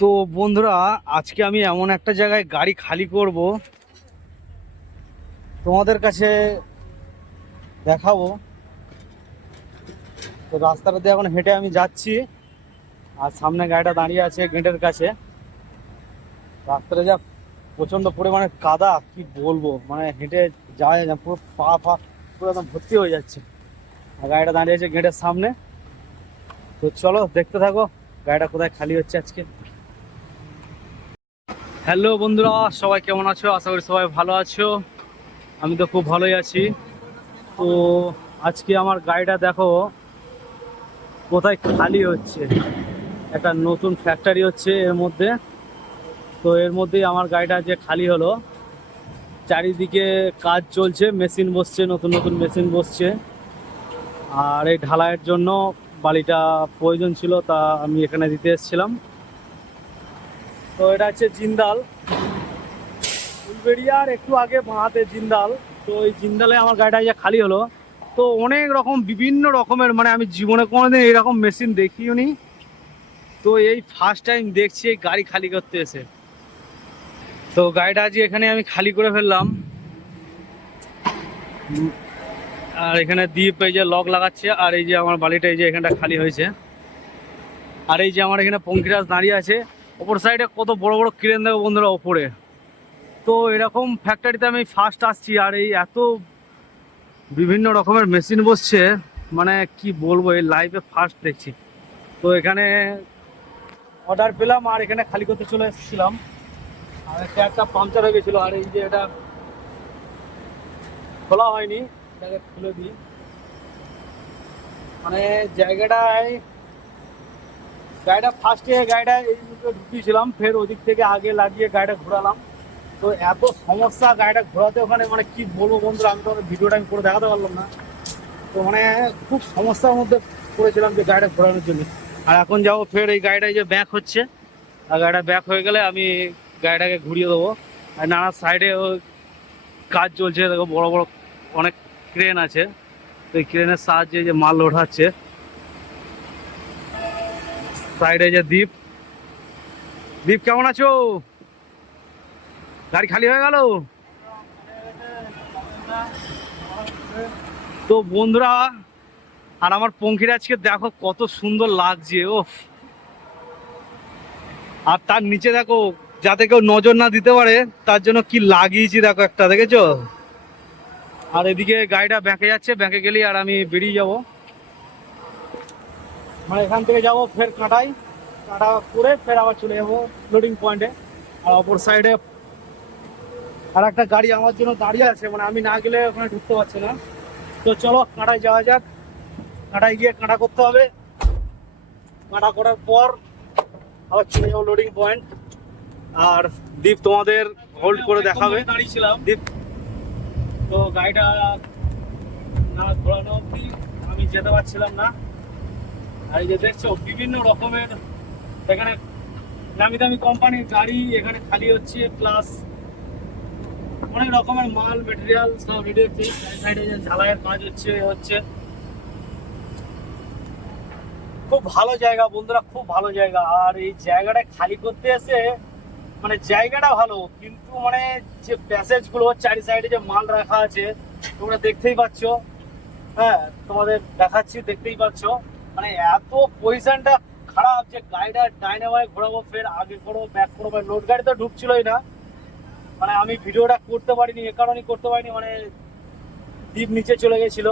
তো বন্ধুরা, আজকে আমি এমন একটা জায়গায় গাড়ি খালি করব, তোমাদের কাছে দেখাবো। তো রাস্তাটা দিয়ে এখন হেঁটে আমি যাচ্ছি, আর সামনে গাড়িটা দাঁড়িয়ে আছে গেটের কাছে। রাস্তাটা যা প্রচণ্ড পরিমাণে কাদা, কি বলবো, মানে হেঁটে যাওয়া যায় না, পুরো পা পা পুরো একদম ভর্তি হয়ে যাচ্ছে। আর গাড়িটা দাঁড়িয়ে আছে গেটের সামনে। তো চলো দেখতে থাকো গাড়িটা কোথায় খালি হচ্ছে আজকে। হ্যালো বন্ধুরা, সবাই কেমন আছো? আশা করি সবাই ভালো আছো। আমি তো খুব ভালোই আছি। তো আজকে আমার গাড়িটা দেখো কোথায় খালি হচ্ছে। একটা নতুন ফ্যাক্টরি হচ্ছে এর মধ্যে। তো এর মধ্যেই আমার গাড়িটা যে খালি হলো। চারিদিকে কাজ চলছে, মেশিন বসছে, নতুন নতুন মেশিন বসছে। আর এই ঢালাইয়ের জন্য বালিটা প্রয়োজন ছিল, তা আমি এখানে দিতে এসেছিলাম। তো এটা হচ্ছে জিন্দাল, উলবেড়িয়ার একটু আগে বাঁহাতে জিন্দাল। তো এই জিন্দালে আমার গাড়িটা যে খালি হলো। তো অনেক রকম বিভিন্ন রকমের, মানে আমি জীবনে কোনোদিন এইরকম মেশিন দেখিও নি। তো এই ফার্স্ট টাইম দেখছি এই গাড়ি খালি করতে এসে। তো গাড়িটা আজকে এখানে আমি খালি করে ফেললাম। আর এখানে দ্বীপ এই যে লক লাগাচ্ছে, আর এই যে আমার বালিটা এই যে এখানটা খালি হয়েছে। আর এই যে আমার এখানে পঙ্খিরাজ দাঁড়িয়ে আছে। ওপর সাইডে কত বড় বড় ক্রেন দেখো বন্ধুরা ওপরে। তো এরকম ফ্যাক্টরিতে আমি ফার্স্ট আসছি, আর এই এত বিভিন্ন রকমের মেশিন বসছে, মানে কি বলবো, এই লাইফে ফার্স্ট দেখছি। তো এখানে অর্ডার পেলাম আর এখানে খালি করতে চলে এসেছিলাম। আর একটা পাংচার হয়ে গেছিলো, আর এই যে এটা খোলা হয়নি, এটাকে খুলে দিই। মানে জায়গাটায় গাড়িটা ফার্স্টে গাড়িটা এই দিকে ঢুকিয়েছিলাম, ফের ওদিক থেকে আগে লাগিয়ে গাড়িটা ঘোরালাম। তো এত সমস্যা গাড়িটা ঘোরাতে, ওখানে মানে কি বলবো বন্ধুরা, আমি তো ভিডিওটা আমি করে দেখাতে পারলাম না। তো মানে খুব সমস্যার মধ্যে পড়েছিলাম যে গাড়িটা ঘোরানোর জন্য। আর এখন যাবো ফের এই গাড়িটা যে ব্যাক হচ্ছে, আর গাড়িটা ব্যাক হয়ে গেলে আমি গাড়িটাকে ঘুরিয়ে দেবো। আর নানা সাইডে কাজ চলছে, দেখো বড় বড় অনেক ক্রেন আছে। তো এই ক্রেনের সাহায্যে যে মাল ওঠাচ্ছে। সাইডে যে দ্বীপ, দ্বীপ কেমন আছো? গাড়ি খালি হয়ে গেল। তো বন্ধুরা, আর আমার পঙ্খিরাজকে দেখো কত সুন্দর লাগছে ও। আর তার নিচে দেখো, যাতে কেউ নজর না দিতে পারে তার জন্য কি লাগিয়েছি দেখো, একটা দেখেছো? আর এদিকে গাড়িটা ব্যাঁকে যাচ্ছে, ব্যাঁকে গেলেই আর আমি বেরিয়ে যাব। মানে এখান থেকে যাব ফের কাঁটাই, কাঁটা করে ফের আবার চলে যাবো লোডিং পয়েন্টে। আর অপর সাইডে আর একটা গাড়ি আমার জন্য দাঁড়িয়ে আছে, মানে আমি না গেলে ওখানে ঢুকতে পারছি না। তো চলো কাঁটায় যাওয়া যাক। কাঁটায় গিয়ে কাঁটা করতে হবে, কাঁটা করার পর আবার চলে যাবো লোডিং পয়েন্ট। আর দীপ তোমাদের হোল্ড করে দেখাবে। দাঁড়িয়েছিলাম দীপ, তো গাড়িটা না ঘোরানো অব্দি আমি যেতে পারছিলাম না। আর এই যে দেখছো বিভিন্ন রকমের এখানে নামি দামি কোম্পানির গাড়ি এখানে খালি হচ্ছে, প্লাস অনেক রকমের মাল মেটেরিয়াল সব রেডি হচ্ছে। সাইডে যে ঝালাইয়ের কাজ হচ্ছে। খুব ভালো জায়গা বন্ধুরা, খুব ভালো জায়গা। আর এই জায়গাটা খালি করতে এসে, মানে জায়গাটা ভালো, কিন্তু মানে যে প্যাসেজ গুলো চারি সাইডে যে মাল রাখা আছে তোমরা দেখতেই পাচ্ছ। হ্যাঁ, তোমাদের দেখাচ্ছি, দেখতেই পাচ্ছ। মানে এত পজিশনটা খারাপ যে গাড়িটা ডাইনে বামে ঘোরাবো, ফের আগে করবো, ব্যাক করবো। লোড গাড়ি তো ঢুকছিলই না। মানে আমি ভিডিওটা করতে পারিনি, এ কারণেই করতে পারিনি, মানে দ্বীপ নিচে চলে গেছিল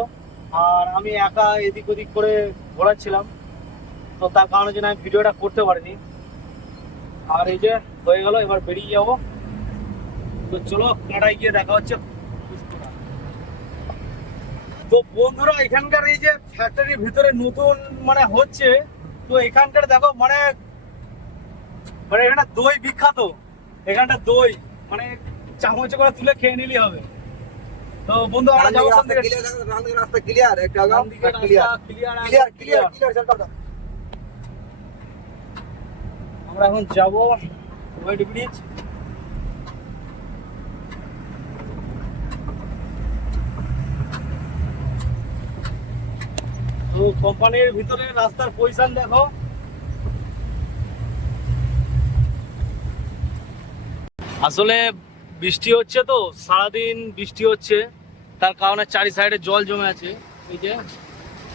আর আমি একা এদিক ওদিক করে ঘোরাচ্ছিলাম। তো তার কারণে জন্য আমি ভিডিওটা করতে পারিনি। আর এই যে হয়ে গেল, এবার বেরিয়ে যাবো। তো চলো কাঁটায় গিয়ে দেখা হচ্ছে। তো বন্ধুরা, এখানকার এই যে ফ্যাক্টরির ভিতরে নতুন মানে হচ্ছে, তো এখানকার দেখো মানে মানে এখানে দই বিখ্যাত। এখানটা দই মানে চামচ করে তুলে খেয়ে নিলেই হবে। তো বন্ধু আমরা যাবো কোন দিকে? রাস্তা ক্লিয়ার, একটা ডান দিকে রাস্তা ক্লিয়ার, ক্লিয়ার। আমরা এখন যাবো ওয়েট ব্রিজ। তো কোম্পানির ভিতরে রাস্তার পজিশন দেখো। আসলে বৃষ্টি হচ্ছে তো, সারাদিন বৃষ্টি হচ্ছে, তার কারণে চারি সাইডে জল জমে আছে। এই যে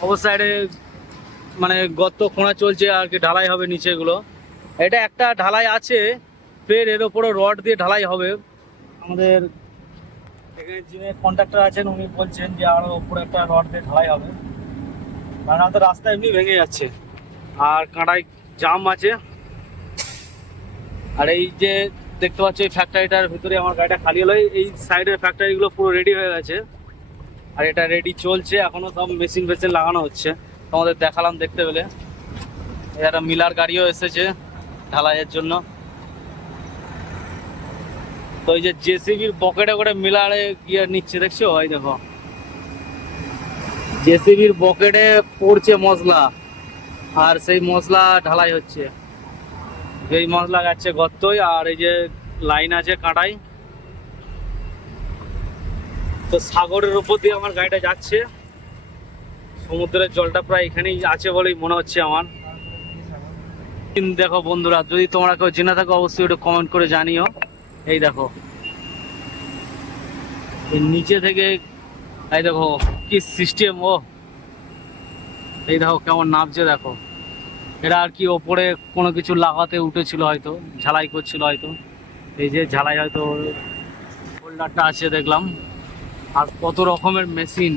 অপর সাইডে মানে গর্ত খোঁড়া চলছে আর কি, ঢালাই হবে নিচেগুলো। এটা একটা ঢালাই আছে, ফের এর ওপরে রড দিয়ে ঢালাই হবে। আমাদের এখানে যিনি কন্ট্রাক্টর আছেন উনি বলছেন যে আরো উপরে একটা রড দিয়ে ঢালাই হবে, কারণ আমাদের রাস্তা এমনি ভেঙে যাচ্ছে আর কাঁটায় জাম আছে। আর এই যে দেখতে পাচ্ছ এই ফ্যাক্টরিটার ভিতরে আমার গাড়িটা খালি হলো, এই সাইডের ফ্যাক্টরিগুলো পুরো রেডি হয়ে গেছে আর এটা রেডি চলছে এখনো, সব মেশিন ফেশিন লাগানো হচ্ছে। তোমাদের দেখালাম দেখতে পেলে। একটা মিলার গাড়িও এসেছে ঢালাইয়ের জন্য। তো এই যে জেসিবির পকেটে করে মিলারে গিয়ে নিচ্ছে, দেখছো? ওই দেখো জেসিবির পকেটে পড়ছে মশলা, আর সেই মশলা ঢালাই হচ্ছে। এই মশলা যাচ্ছে গর্তই, আর এই যে লাইন আছে কাঁটাই। তো সাগরের উপর দিয়ে আমার গাড়িটা যাচ্ছে, সমুদ্রের জলটা প্রায় এখানেই আছে বলেই মনে হচ্ছে আমার। দেখো বন্ধুরা, যদি তোমরা কেউ জেনে থাকো অবশ্যই একটু কমেন্ট করে জানিও। এই দেখো এই নিচে থেকে, এই দেখো কি সিস্টেম, ও এই দেখো কেমন নামছে দেখো। এরা আর কি ওপরে কোনো কিছু লাগাতে উঠেছিল হয়তো, ঝালাই করছিল হয়তো। এই যে ঝালাই হয়তো হোল্ডারটা আছে দেখলাম, আর কত রকমের মেশিন।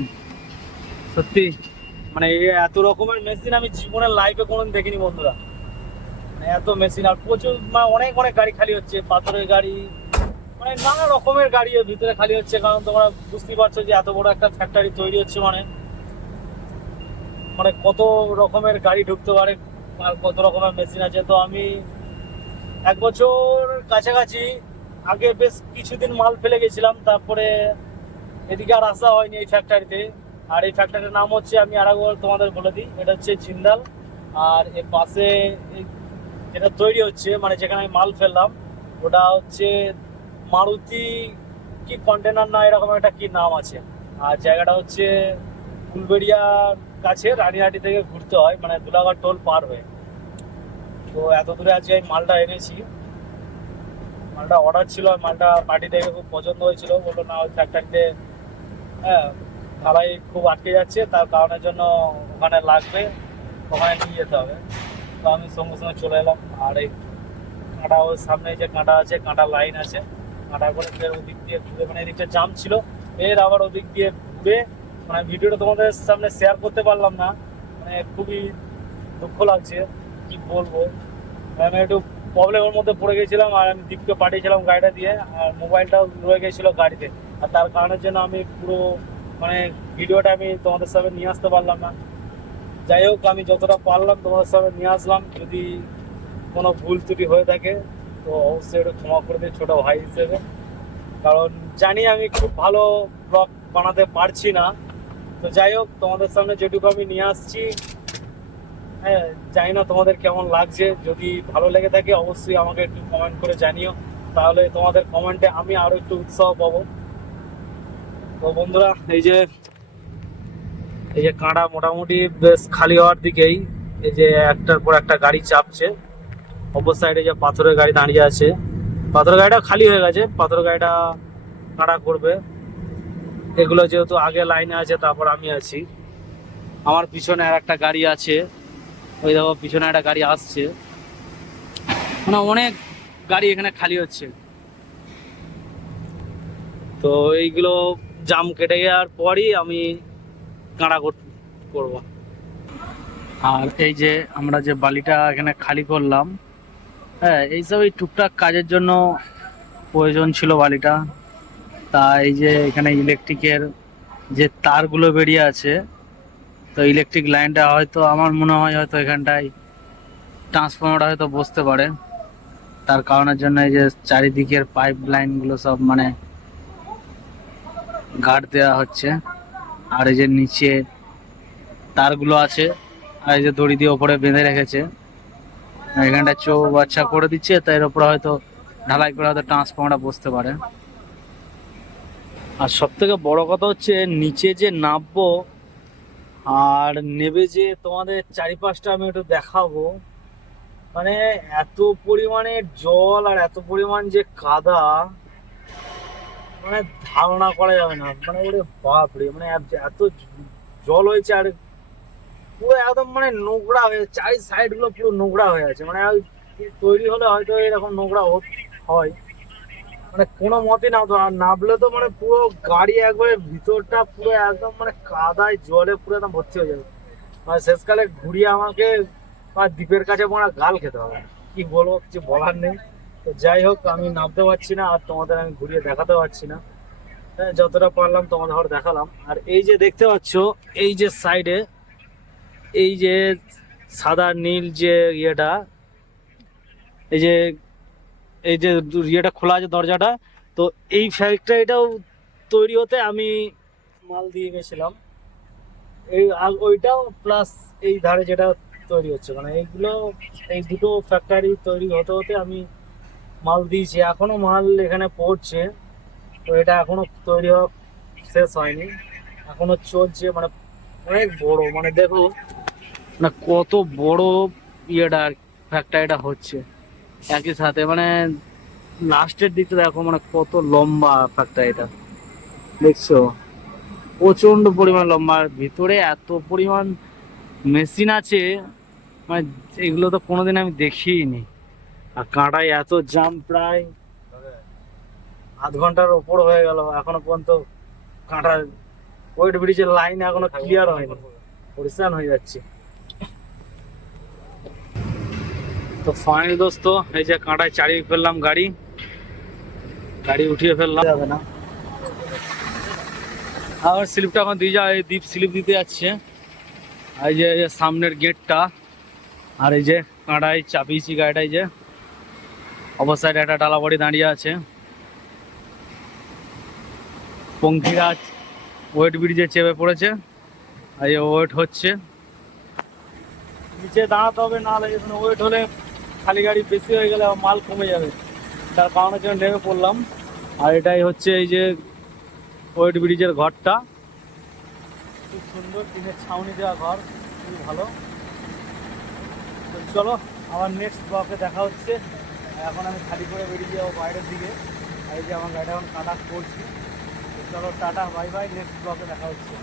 সত্যি মানে এই এত রকমের মেশিন আমি জীবনের লাইফে কোনোদিন দেখিনি বন্ধুরা। মানে এত মেশিন, আর প্রচুর মানে অনেক অনেক গাড়ি খালি হচ্ছে, পাথরের গাড়ি, মানে নানা রকমের গাড়ি এর ভিতরে খালি হচ্ছে। কারণ তোমরা বুঝতেই পারছো যে এত বড় একটা ফ্যাক্টরি তৈরি হচ্ছে, মানে মানে কত রকমের গাড়ি ঢুকতে পারে আর কত রকমের মেশিন আছে। তো আমি 1 বছর কাছাকাছি আগে বেশ কিছুদিন মাল ফেলে গেছিলাম, তারপরে এদিকে আর আসা হয়নি এই ফ্যাক্টরিতে। আর এই ফ্যাক্টরির নাম হচ্ছে, আমি আরেকবার তোমাদের বলে দিই, এটা হচ্ছে জিন্দাল। আর এর পাশে যেটা তৈরি হচ্ছে, মানে যেখানে আমি মাল ফেললাম, ওটা হচ্ছে মারুতি কি কন্টেনার না এরকম একটা কি নাম আছে। আর জায়গাটা হচ্ছে ফুলবেড়িয়ার কাছে, রানিহাটি থেকে ঘুরতে হয়, মানে দুলাঘাট টোল পার হয়ে। তো এত দূরে আজকে আমি মালটা এনেছি, মালটা অর্ডার ছিল, মালটা পার্টি থেকে খুব পছন্দ হয়েছিল, বললো না ওই ফ্যাক্টরিতে হ্যাঁ ঢালাই খুব আটকে যাচ্ছে, তার কারণের জন্য ওখানে লাগবে, ওখানে নিয়ে যেতে হবে। তো আমি সঙ্গে সঙ্গে চলে এলাম। আর এই কাঁটা, ওর সামনে যে কাঁটা আছে, কাঁটা লাইন আছে, কাঁটা করে ফের ওদিক দিয়ে ঘুরে, মানে এদিকটা জাম ছিল, এর আবার ওদিক দিয়ে ঘুরে, মানে ভিডিওটা তোমাদের সামনে শেয়ার করতে পারলাম না, মানে খুবই দুঃখ লাগছে, কি বলবো। আমি একটু প্রবলেমের মধ্যে পড়ে গেছিলাম, আর আমি দীপকে পাঠিয়েছিলাম গাড়িটা দিয়ে, আর মোবাইলটাও রয়ে গেছিলো গাড়িতে, আর তার কারণের জন্য আমি পুরো মানে ভিডিওটা আমি তোমাদের সামনে নিয়ে আসতে পারলাম না। যাই হোক, আমি যতটা পারলাম তোমাদের সামনে নিয়ে আসলাম। যদি কোনো ভুল ত্রুটি হয়ে থাকে তো অবশ্যই একটু ক্ষমা করে দিই ছোটো ভাই হিসেবে, কারণ জানি আমি খুব ভালো ব্লগ বানাতে পারছি না। তো যাই হোক, তোমাদের সামনে যেটুকু আমি নিয়ে আসছি, হ্যাঁ জানি না তোমাদের কেমন লাগছে। যদি ভালো লেগে থাকে অবশ্যই আমাকে একটু কমেন্ট করে জানিও, তাহলে তোমাদের কমেন্টে আমি আরও একটু উৎসাহ পাবো। তো বন্ধুরা, এই যে কাঁটা মোটামুটি বেশ খালি হওয়ার দিকেই, এই যে একটার পর একটা গাড়ি চাপছে। অপর সাইডে যে পাথরের গাড়ি দাঁড়িয়ে আছে, পাথরের গাড়িটা খালি হয়ে গেছে, পাথরের গাড়িটা কাঁটা করবে। এগুলো যেহেতু আগে লাইনে আছে, তারপর আমি আছি। আমার পিছনে আর একটা গাড়ি আছে, ওই দেখো পিছনে একটা গাড়ি আসছে, মানে অনেক গাড়ি এখানে খালি হচ্ছে। তো এইগুলো জাম কেটে যাওয়ার পরই আমি কাঁটা করবো। আর এই যে আমরা যে বালিটা এখানে খালি করলাম, হ্যাঁ এইসব এই টুকটাক কাজের জন্য প্রয়োজন ছিল বালিটা। তা এই যে এখানে ইলেকট্রিকের যে তারগুলো বেরিয়ে আছে, তো ইলেকট্রিক লাইনটা হয়তো আমার মনে হয় হয়তো এখানটায় ট্রান্সফর্মারটা হয়তো বসতে পারে, তার কারণের জন্য এই যে চারিদিকের পাইপ লাইনগুলো সব মানে গার্ড দেওয়া হচ্ছে। আর এই যে নিচে তারগুলো আছে, আর এই যে দড়ি দিয়ে ওপরে বেঁধে রেখেছে, এখানটা বাচ্চা করে দিচ্ছে, তাই এর উপরে হয়তো ঢালাই করে হয়তো ট্রান্সফর্মারটা বসতে পারে। আর সব থেকে বড় কথা হচ্ছে নিচে যে নামবো আর নেবে যে তোমাদের চারিপাশটা আমি একটু দেখাবো। মানে এত পরিমাণে জল আর এত পরিমাণ যে কাদা, মানে ধারণা করা যাবে না। মানে ওরে বাপরে, মানে এত জল হয়েছে আর পুরো একদম মানে নোংরা হয়ে, চারি সাইড গুলো পুরো নোংরা হয়ে আছে। মানে ওই তৈরি হলে হয়তো এরকম নোংরা হয়, মানে কোনো মতে না তো। আর নামলে তো মানে পুরো গাড়ি একবারে ভিতরটা পুরো একদম মানে কাদায় জলে পুরো একদম ভর্তি হয়ে যাবে। মানে শেষকালে ঘুরিয়ে আমাকে আর দ্বীপের কাছে মনে হয় গাল খেতে হবে। কি বলবো, কিছু বলার নেই। তো যাই হোক, আমি নামতে পারছি না আর তোমাদের আমি ঘুরিয়ে দেখাতে পারছি না। হ্যাঁ, যতটা পারলাম তোমাদের ঘর দেখালাম। আর এই যে দেখতে পাচ্ছ, এই যে সাইডে এই যে সাদা নীল যে ইয়েটা, এই যে এই যে ইয়েটা খোলা আছে দরজাটা, তো এই ফ্যাক্টরিটাও তৈরি হতে আমি মাল দিয়ে গেছিলাম। এই ওইটাও প্লাস এই ধারে যেটা তৈরি হচ্ছে, মানে এইগুলো, এই দুটো ফ্যাক্টরি তৈরি হতে হতে আমি মাল দিয়েছি। এখনো মাল এখানে পড়ছে, তো এটা এখনো তৈরি হওয়া শেষ হয়নি, এখনো চলছে। মানে অনেক বড়, মানে দেখো না কত বড় ইয়েটা ফ্যাক্টরিটা হচ্ছে একই সাথে। মানে লাস্টের দিকটা দেখো, মানে কত লম্বা ফ্যাক্টরিটা দেখছো, প্রচন্ড পরিমাণ লম্বা। আর ভিতরে এত পরিমাণ মেশিন আছে, মানে এগুলো তো কোনোদিন আমি দেখিনি। আর কাঁটায় এত জাম, প্রায় আধ ঘন্টার ওপর হয়ে গেল এখনো পর্যন্ত। কাঁটা ওয়েট ব্রিজের লাইন এখনো ক্লিয়ার হয়নি, পরিষ্কার হয়ে যাচ্ছে। তো ফাইনালি দোস্ত, এই যে কাঁটায় চালিয়ে ফেললাম গাড়ি উঠিয়ে ফেললাম, যাবে না। আবার স্লিপটা এখন দিয়ে যায়, দ্বীপ স্লিপ দিতে যাচ্ছে। আর এই যে সামনের গেটটা, আর এই যে কাঁটায় চাপিয়েছি গাড়িটাই, যে অপর সাইডে একটা ডালা বড়ি দাঁড়িয়ে আছে। পঙ্খিরাজ ওয়েট ব্রিজে চেপে পড়েছে, আর এই ওয়েট হচ্ছে। নিচে দাঁড়াতে হবে, নাহলে এখানে ওয়েট হলে খালি গাড়ি বেশি হয়ে গেলে মাল কমে যাবে, তার কারণের জন্য নেমে পড়লাম। আর এটাই হচ্ছে এই যে ওয়েট ব্রিজের ঘরটা, খুব সুন্দর টিনের ছাউনি দেওয়া ঘর, খুবই ভালো। তো চলো, আমার নেক্সট ব্লকে দেখা হচ্ছে। এখন আমি খালি করে বেরিয়ে যাবো বাইরের দিকে। আর এই যে আমার গাড়িটা এখন কাটা করছি। তো চলো, টাটা, বাই বাই, নেক্সট ব্লকে দেখা হচ্ছে।